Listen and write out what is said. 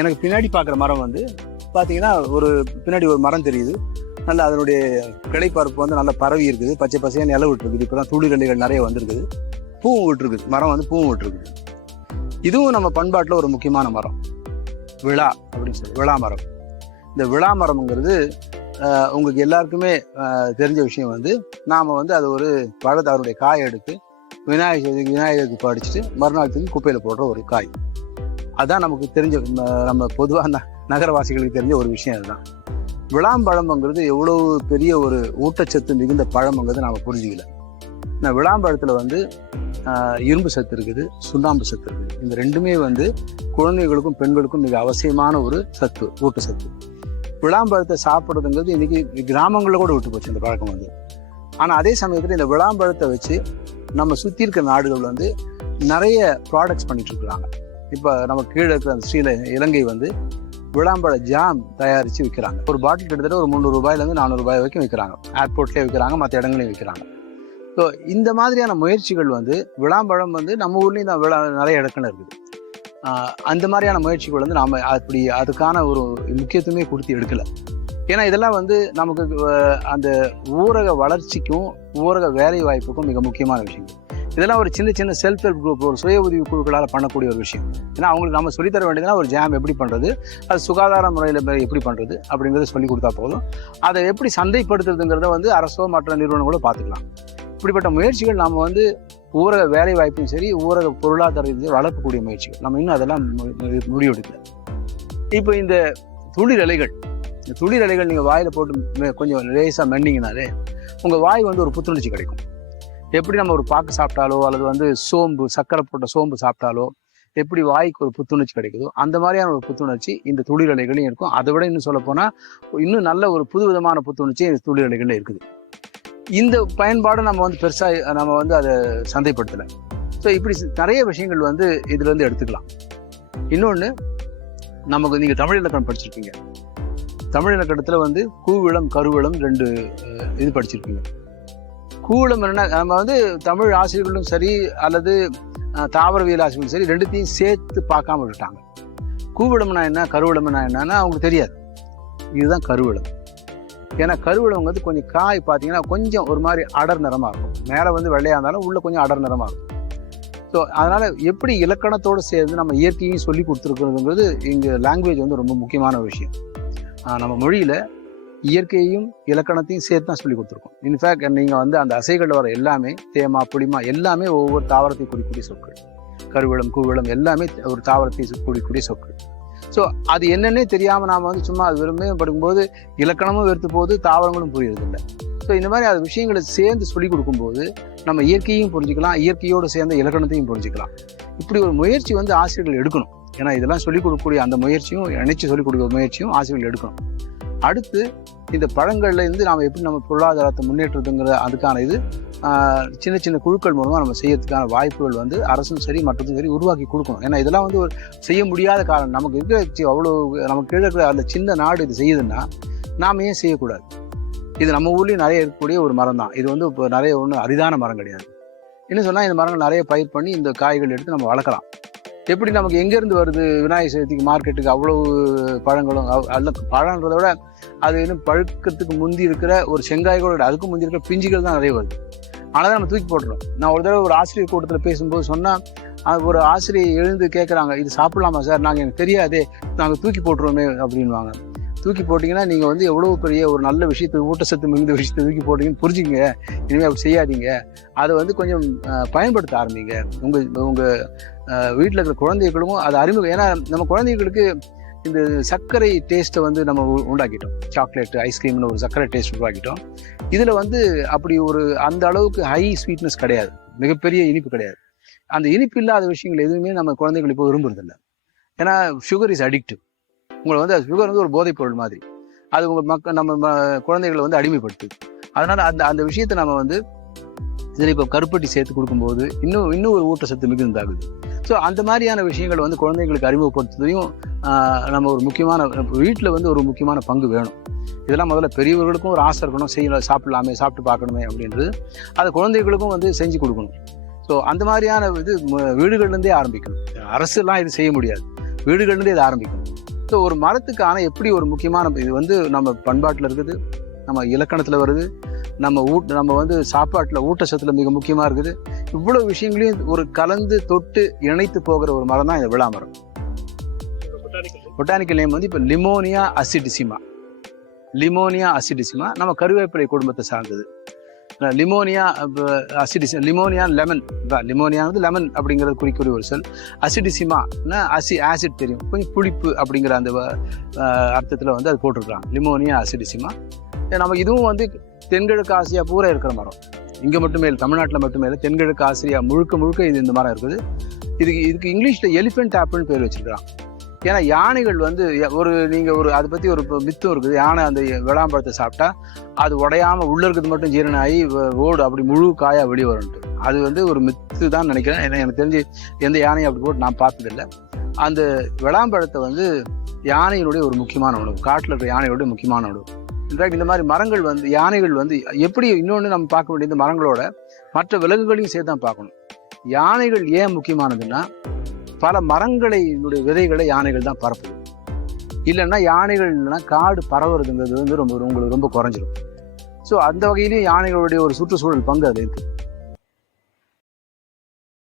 எனக்கு பின்னாடி பார்க்குற மரம் வந்து பார்த்தீங்கன்னா பின்னாடி ஒரு மரம் தெரியுது. நல்லா அதனுடைய கிளைப்பரப்பு வந்து நல்லா பரவி இருக்குது, பச்சை பசையான இலை விட்டுருக்குது. இப்போ தான் துளிரலைகள் நிறைய வந்திருக்குது, பூவும் விட்டுருக்குது, மரம் வந்து பூவும் விட்டுருக்குது. இதுவும் நம்ம பண்பாட்டில் ஒரு முக்கியமான மரம், விழா அப்படின்னு சொல்லி விழா மரம். இந்த விழா மரம்ங்கிறது உங்களுக்கு எல்லாருக்குமே தெரிஞ்ச விஷயம் வந்து நாம் வந்து அது ஒரு பழத்தை அதனுடைய காயை எடுத்து விநாயகருக்கு படிச்சுட்டு மறுநாள் தூக்கி குப்பையில் போடுற ஒரு காய். அதுதான் நமக்கு தெரிஞ்ச, நம்ம பொதுவாக நகரவாசிகளுக்கு தெரிஞ்ச ஒரு விஷயம். அதுதான் விளாம்பழம்ங்கிறது எவ்வளவு பெரிய ஒரு ஊட்டச்சத்து மிகுந்த பழம்ங்கிறது நாம் புரிஞ்சுக்கல. இந்த விளாம்பழத்தில் வந்து இரும்பு சத்து இருக்குது, சுண்ணாம்பு சத்து இருக்குது. இந்த ரெண்டுமே வந்து குழந்தைகளுக்கும் பெண்களுக்கும் மிக அவசியமான ஒரு சத்து, ஊட்டச்சத்து. விளாம்பழத்தை சாப்பிட்றதுங்கிறது இன்னைக்கு கிராமங்களில் கூட விட்டு போச்சு இந்த பழக்கம் வந்து. ஆனால் அதே சமயத்தில் இந்த விளாம்பழத்தை வச்சு நம்ம சுற்றி இருக்கிற நாடுகள் வந்து நிறைய ப்ராடக்ட்ஸ் பண்ணிட்டு இருக்கிறாங்க. இப்போ நம்ம கீழே இருக்கிற அந்த இலங்கை வந்து விளாம்பழ ஜாம் தயாரித்து விற்கிறாங்க. ஒரு பாட்டில் கிட்டத்தட்ட ஒரு 300 ரூபாயிலேருந்து 400 ரூபாய் வரைக்கும் விற்கிறாங்க. ஏர்போர்ட்லேயே விற்கிறாங்க, மற்ற இடங்களையும் விற்கிறாங்க. ஸோ இந்த மாதிரியான முயற்சிகள் வந்து விளாம்பழம் வந்து நம்ம ஊர்லேயும் தான் நிறைய இடங்கள் இருக்குது. அந்த மாதிரியான முயற்சிகள் வந்து நாம் அதுக்கான ஒரு முக்கியத்துவமே கொடுத்து எடுக்கலை. ஏன்னா இதெல்லாம் வந்து நமக்கு அந்த ஊரக வளர்ச்சிக்கும் ஊரக வேலை வாய்ப்புக்கும் மிக முக்கியமான விஷயங்கள். இதெல்லாம் ஒரு சின்ன சின்ன செல்ஃப் ஹெல்ப் குரூப், ஒரு சுய உதவி குழுக்களால் பண்ணக்கூடிய ஒரு விஷயம். ஏன்னா அவங்களுக்கு நம்ம சொல்லித்தர வேண்டியதுனா ஒரு ஜாம் எப்படி பண்ணுறது, அது சுகாதார முறையில் எப்படி பண்ணுறது அப்படிங்கிறத சொல்லி கொடுத்தா போதும். அதை எப்படி சந்தைப்படுத்துறதுங்கிறத வந்து அரசோ மற்ற நிறுவனங்களோ பார்த்துக்கலாம். இப்படிப்பட்ட முயற்சிகள் நம்ம வந்து ஊரக வேலை வாய்ப்பும் சரி, ஊரக பொருளாதாரத்தை வளர்க்கக்கூடிய முயற்சிகள். நம்ம இன்னும் அதெல்லாம் முடிவெடுக்கல. இப்போ இந்த துளிர் இலைகள் நீங்கள் வாயில் போட்டு கொஞ்சம் லேசாக மென்னிங்கனாலே உங்கள் வாய் வந்து ஒரு புத்துணர்ச்சி கிடைக்கும். எப்படி நம்ம ஒரு பாக்கு சாப்பிட்டாலோ அல்லது வந்து சர்க்கரை போட்ட சோம்பு சாப்பிட்டாலோ எப்படி வாய்க்கு ஒரு புத்துணர்ச்சி கிடைக்குதோ அந்த மாதிரியான ஒரு புத்துணர்ச்சி இந்த துளிர் இலைகளையும் இருக்கும். அதை விட இன்னும் சொல்ல போனால் இன்னும் நல்ல ஒரு புது விதமான புத்துணர்ச்சி இந்த துளிர் இலைகளில் இருக்குது. இந்த பயன்பாடு நம்ம வந்து பெருசாக நம்ம வந்து அதை சந்தைப்படுத்தலை. ஸோ இப்படி நிறைய விஷயங்கள் வந்து இதுல இருந்து எடுத்துக்கலாம். இன்னொன்று, நமக்கு நீங்கள் தமிழ் இலக்கணம் படிச்சிருக்கீங்க. தமிழ் இலக்கணத்தில் வந்து கூவிளம் கருவிளம் 2 இது படிச்சிருக்கீங்க. கூவிளம் என்னன்னா, நம்ம வந்து தமிழ் ஆசிரியர்களும் சரி அல்லது தாவரவியல் ஆசிரியர்களும் சரி ரெண்டுத்தையும் சேர்த்து பார்க்காம விட்டுட்டாங்க. கூவிளம்னா என்ன, கருவிளம்னா என்னன்னா அவங்களுக்கு தெரியாது. இதுதான் கருவிளம். ஏன்னா கருவிளம் வந்து கொஞ்சம் காய் பார்த்தீங்கன்னா கொஞ்சம் ஒரு மாதிரி அடர் நிறமாக இருக்கும். மேலே வந்து வெள்ளையாக இருந்தாலும் உள்ளே கொஞ்சம் அடர் நிறமாக இருக்கும். ஸோ அதனால் எப்படி இலக்கணத்தோடு சேர்ந்து நம்ம இயற்கையும் சொல்லி கொடுத்துருக்குறதுங்கிறது இங்கே லாங்குவேஜ் வந்து ரொம்ப முக்கியமான விஷயம். நம்ம மொழியில் இயற்கையையும் இலக்கணத்தையும் சேர்த்து தான் சொல்லி கொடுத்துருக்கோம். இன்ஃபேக்ட் நீங்கள் வந்து அந்த அசைகளில் வர எல்லாமே தேமா புளிமா எல்லாமே ஒவ்வொரு தாவரத்தை குறிக்கூடிய சொற்கள். கருவிளம் கூவிளம் எல்லாமே ஒரு தாவரத்தை குறிக்கூடிய சொற்கள். ஸோ அது என்னன்னே தெரியாமல் நாம் வந்து சும்மா அது விரும்பவே படிக்கும்போது இலக்கணமும் வெறுத்து போகுது, தாவரங்களும் புரியறதில்லை. ஸோ இந்த மாதிரி அது விஷயங்களை சேர்ந்து சொல்லிக் கொடுக்கும்போது நம்ம இயற்கையும் புரிஞ்சுக்கலாம், இயற்கையோடு சேர்ந்த இலக்கணத்தையும் புரிஞ்சுக்கலாம். இப்படி ஒரு முயற்சி வந்து ஆசிரியர்கள் எடுக்கணும். ஏன்னா இதெல்லாம் சொல்லிக் கொடுக்கக்கூடிய அந்த முயற்சியும் இணைச்சு சொல்லிக் கொடுக்குற முயற்சியும் ஆசிரியர்கள் எடுக்கணும். அடுத்து இந்த பழங்கள்ல இருந்து நாம் எப்படி நம்ம பொருளாதாரத்தை முன்னேற்றதுங்கிற அதுக்கான இது சின்ன சின்ன குழுக்கள் மூலமாக நம்ம செய்யறதுக்கான வாய்ப்புகள் வந்து அரசும் சரி மற்றதும் சரி உருவாக்கி கொடுக்கணும். ஏன்னா இதெல்லாம் வந்து ஒரு செய்ய முடியாத காரணம். நமக்கு இருக்கிற அவ்வளோ நமக்கு கீழே இருக்கிற அந்த சின்ன நாடு இது செய்யுதுன்னா நாம் ஏன் செய்யக்கூடாது? இது நம்ம ஊர்லேயும் நிறைய இருக்கக்கூடிய ஒரு மரம் தான். இது வந்து இப்போ நிறைய ஒன்றும் அரிதான மரம் கிடையாது. இன்னும் சொன்னால் இந்த மரங்கள் நிறைய பயிர் பண்ணி இந்த காய்கள் எடுத்து நம்ம வளர்க்கலாம். எப்படி நமக்கு எங்கேருந்து வருது விநாயகர் சதுர்த்திக்கு மார்க்கெட்டுக்கு அவ்வளவு பழங்களும், அல்ல பழன்றதை விட அது இன்னும் பழுக்கிறதுக்கு முந்தி இருக்கிற ஒரு செங்காய்களோட அதுக்கும் முந்தி இருக்கிற பிஞ்சுகள் தான் நிறைய வருது. ஆனால் தான் நம்ம தூக்கி போட்டுறோம். நான் ஒரு தடவை ஒரு ஆசிரியர் கூட்டத்தில் பேசும்போது சொன்னால் ஒரு ஆசிரியர் எழுந்து கேட்குறாங்க, இது சாப்பிடலாமா சார்? நாங்கள் எனக்கு தெரியாதே, நாங்கள் தூக்கி போட்டுருவோமே அப்படின்வாங்க. தூக்கி போட்டிங்கன்னா நீங்கள் வந்து எவ்வளோ பெரிய ஒரு நல்ல விஷயத்தை, ஊட்டச்சத்து மிகுந்த விஷயத்தை தூக்கி போட்டிங்கன்னு புரிஞ்சுங்க. இனிமேல் அப்படி செய்யாதீங்க. அதை வந்து கொஞ்சம் பயன்படுத்த ஆரம்பிங்க. உங்கள் வீட்டில் இருக்கிற குழந்தைகளுக்கும் அது அறிமுகம். ஏன்னா நம்ம குழந்தைகளுக்கு இந்த சர்க்கரை டேஸ்ட்டை வந்து நம்ம உண்டாக்கிட்டோம். சாக்லேட் ஐஸ்கிரீம்னு ஒரு சர்க்கரை டேஸ்ட் உருவாக்கிட்டோம். இதில் வந்து அப்படி ஒரு அந்த அளவுக்கு ஹை ஸ்வீட்னஸ் கிடையாது, மிகப்பெரிய இனிப்பு கிடையாது. அந்த இனிப்பு இல்லாத விஷயங்கள் எதுவுமே நம்ம குழந்தைகள் இப்போ விரும்புறதில்லை. ஏன்னா சுகர் இஸ் அடிக்டிவ். உங்களை வந்து சுகர் வந்து ஒரு போதைப் பொருள் மாதிரி. அது உங்கள் நம்ம குழந்தைகளை வந்து அடிமைப்படுத்துது. அதனால் அந்த விஷயத்தை நம்ம வந்து இதில் இப்போ கருப்பட்டி சேர்த்து கொடுக்கும்போது இன்னும் ஒரு ஊட்டச்சத்து மிகுந்தாகுது. ஸோ அந்த மாதிரியான விஷயங்களை வந்து குழந்தைங்களுக்கு அறிமுகப்படுத்துறதையும் நம்ம ஒரு முக்கியமான வீட்டில் வந்து ஒரு முக்கியமான பங்கு வேணும். இதெல்லாம் முதல்ல பெரியவர்களுக்கும் ஒரு ஆசை இருக்கணும், சாப்பிடலாமே, சாப்பிட்டு பார்க்கணுமே அப்படின்றது. அது குழந்தைகளுக்கும் வந்து செஞ்சு கொடுக்கணும். ஸோ அந்த மாதிரியான இது வீடுகள்லேருந்தே ஆரம்பிக்கணும். அரசுலாம் இது செய்ய முடியாது, வீடுகள்லேருந்தே இதை ஆரம்பிக்கணும். ஸோ ஒரு மரத்துக்கான எப்படி ஒரு முக்கியமான இது வந்து நம்ம பண்பாட்டில் இருக்குது, நம்ம இலக்கணத்தில் வருது, நம்ம வந்து சாப்பாட்டில் ஊட்டச்சத்துல மிக முக்கியமாக இருக்குது. இவ்வளவு விஷயங்களையும் ஒரு கலந்து தொட்டு இணைத்து போகிற ஒரு மரம் தான் இந்த விழா மரம். பொட்டானிக்கல் நேம் வந்து இப்போ லிமோனியா அசிடிசிமா. லிமோனியா அசிடிசிமா நம்ம கருவேப்பிலை குடும்பத்தை சார்ந்தது. லிமோனியா லிமோனியா லெமன், லிமோனியா வந்து லெமன் அப்படிங்கிறது குறிக்கூடிய ஒரு சொல். அசிடிசிமா ஆசிட் தெரியும், கொஞ்சம் புளிப்பு அப்படிங்கிற அந்த அர்த்தத்தில் வந்து அது போட்டிருக்கலாம், லிமோனியா அசிடிசிமா. நம்ம இதுவும் வந்து தென்கிழக்கு ஆசியா பூரா இருக்கிற மரம். இங்கே மட்டுமே இல்லை, தமிழ்நாட்டில் மட்டுமே இல்லை, தென்கிழக்கு ஆசியா முழுக்க இது இந்த மரம் இருக்குது. இதுக்கு இங்கிலீஷில் எலிஃபென்ட் ஆப்பிள்னு பேர் வச்சிருக்கிறான். ஏன்னா யானைகள் வந்து அதை பற்றி ஒரு மித்தும் இருக்குது. யானை அந்த விளாம்பழத்தை சாப்பிட்டா அது உடையாமல் உள்ளே இருக்கிறது மட்டும் ஜீரணம் ஆகி ஓடு அப்படி முழு காயாக வெளியே வரும்ட்டு. அது வந்து ஒரு மித்து தான் நினைக்கிறேன். ஏன்னா எனக்கு தெரிஞ்சு எந்த யானையும் அப்படி போட்டு நான் பார்த்ததில்லை. அந்த விளாம்பழத்தை வந்து யானையினுடைய ஒரு முக்கியமான உணவு, காட்டில் இருக்கிற யானையோட முக்கியமான உணவு. இன்ஃபேக்ட் இந்த மாதிரி மரங்கள் வந்து யானைகள் வந்து எப்படி இன்னொன்று நம்ம பார்க்க வேண்டிய இந்த மரங்களோட மற்ற விலங்குகளையும் சேர்த்து தான் பார்க்கணும். யானைகள் ஏன் முக்கியமானதுன்னா, பல மரங்களினுடைய விதைகளை யானைகள் தான் பரப்புது. இல்லைன்னா யானைகள் இல்லைன்னா காடு பரவுறதுங்கிறது வந்து உங்களுக்கு ரொம்ப குறைஞ்சிடும். ஸோ அந்த வகையிலேயும் யானைகளுடைய ஒரு சுற்றுச்சூழல் பங்கு அது இருக்குது.